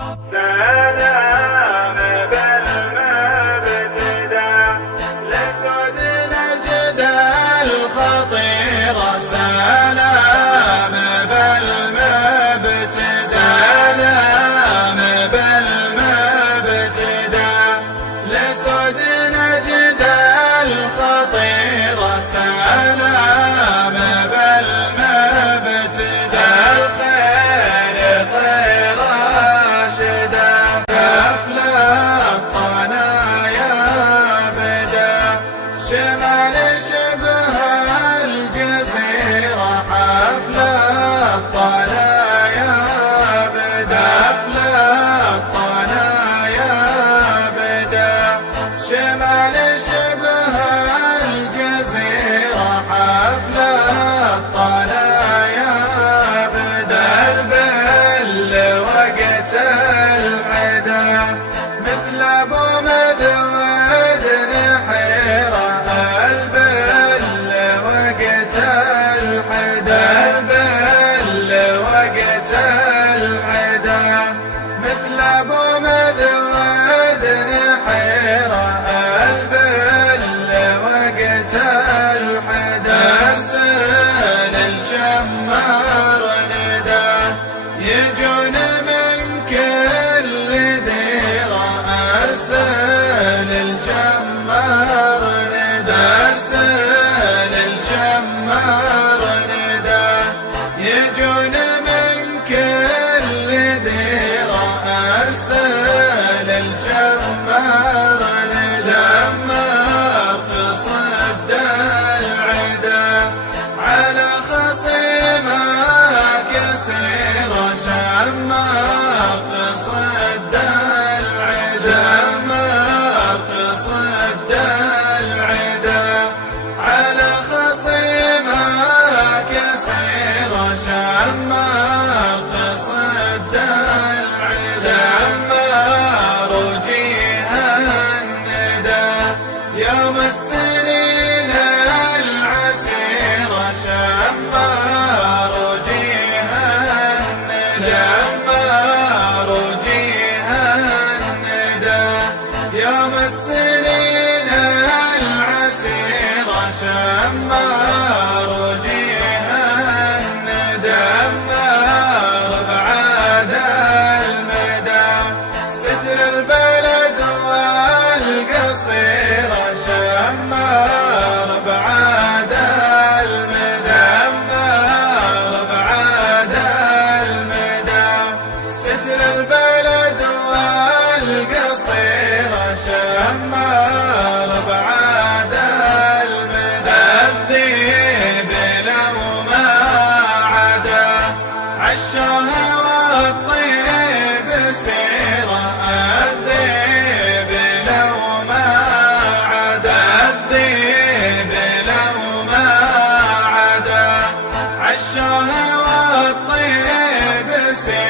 سلام بالمبتدى لسعد نجد الخطير، سلام بالمبتدى، سلام بالمبتدى لسعد نجد الخطير، سلام بالمبتدى الخير طير راشدا كفل الطنايا بدا شمال شبه الجزيرة حفل الطنايا بدا حفل الطنايا بدا شمال شبه الجزيرة حفل الطنايا بدا البل وقت الحدا مثل ابو مذود نحيرة البل وقت الحدا البل وقت الحدا مثل ابو مذود نحيرة البل وقت الحدا ارسل الشمار ندى يجون من كل ديرة ارسل الشمار ندى ارسل الشمار ندى يجون من كل ديرة ارسل الشمار ندى شمار تصد العدا على خصيمة كسيرة شمار تصد العدا شمار تصد العدا على خصيمة كسيرة شمار تصد العدا شمار وجيها الندى يوم السنين العسيرة شمار وجيها الندى شمار وجيها الندى يوم السنين العسيرة شمار وجيها الندى شمار بعد المدى ستر البلد والقصيرة شمار بعد المدى شمار بعد المدى ستر البلد والقصيرة شمار بعد المدى الذيب لو ما عدا عشاها والطيب سيرة الذيب لو ما عدا الذيب لو ما عدا عشاها والطيب سيرة